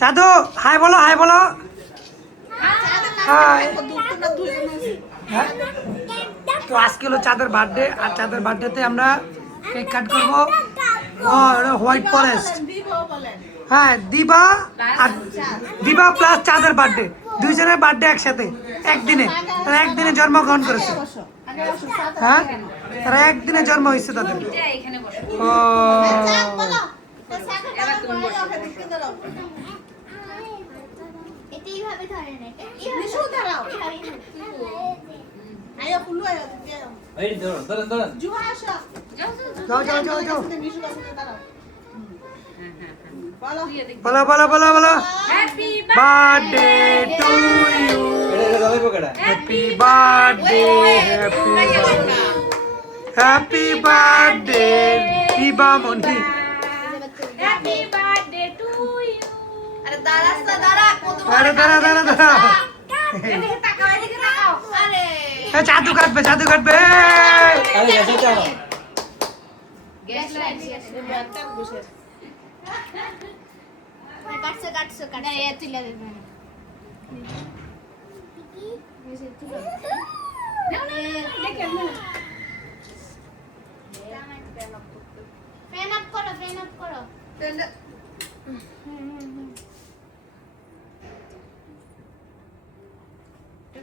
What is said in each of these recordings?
চাঁদু high বলো, high বলো। High. তো আজকে হলো চাঁদের বার্থডে, আর চাঁদের বার্থডেতে আমরা কেক কাট করবো। হোয়াইট ফরেস্ট, হ্যাঁ দিবা আর দিবা প্লাস চাঁদের বার্থডে, দুইজনের বার্থডে একসাথে একদিনে। তারা একদিনে জন্মগ্রহণ করেছে, হ্যাঁ তারা একদিনে জন্ম হয়েছে তাদের। ও যাও যাও যাও যাও, বলো বলো বলো বলো। Birthday to you, happy birthday, happy birthday Diba Moni. আরে দাঁড়া দাঁড়া দাঁড়া, জাদু কাটবে, জাদু কাটবে।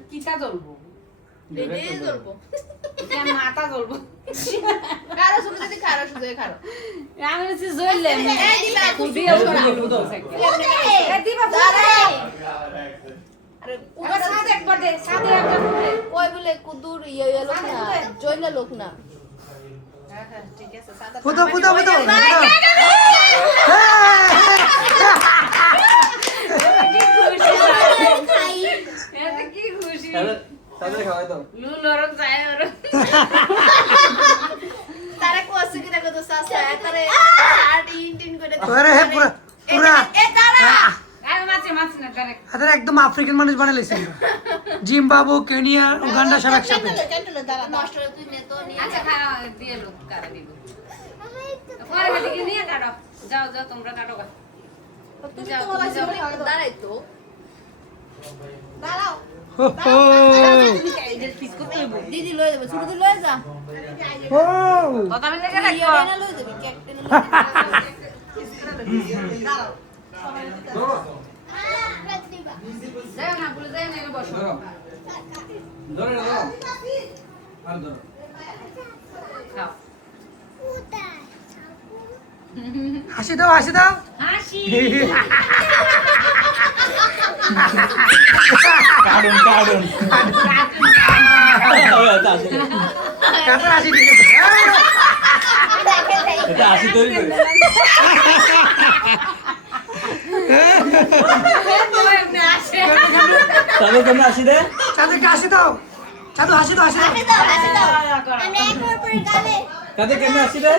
কিটা জ্বলবো, জ্বলবো মাথা জ্বলবো, কারো শুনে যদি কারো শুধু কারো আমি হচ্ছে জ্বললে লোক না। ঠিক আছে ফুটো ফুটো ফুটো তারা কোসে কি দেখো তো সাসা তারে হার্ট ইনটিন করে আরে হে পুরা পুরা এ দাঁড়া আমি মাছ না ডাইরেক্ট আরে একদম আফ্রিকান মানুষ বানাইছে, জিম্বাবু, কেনিয়া, উগান্ডা সব একসাথে। দাঁড়া নষ্ট তুই নে তো নিয়ে আচ্ছা খাওয়া দিয়ে লোক কারা দিব পরে দিকে নিয়ে কাটো, যাও যাও তোমরা কাটো গা, তুমি যাও দাঁড়াই তো দাঁড়াও। দিদি লয়ে যাবে, ছোট দিদি লয়ে যা। ও কথা বলে গেলে কি না লয়ে যাবে, কেক টেনে লয়ে যাবে। দাঁড়াও যাও না বলে যাও না, বসো ধরো ধরো আর ধরো খাও হাসি দাও, হাসি দাও, হাসি কারণ কারণ কাতর হাসি দিয়েছে। এটা আসি তৈরি করে তাহলে তোমরা আসি দে, চাঁদকে হাসি দাও, চাঁদু হাসি দাও, হাসি দাও। তাদের কেমন আসি দে।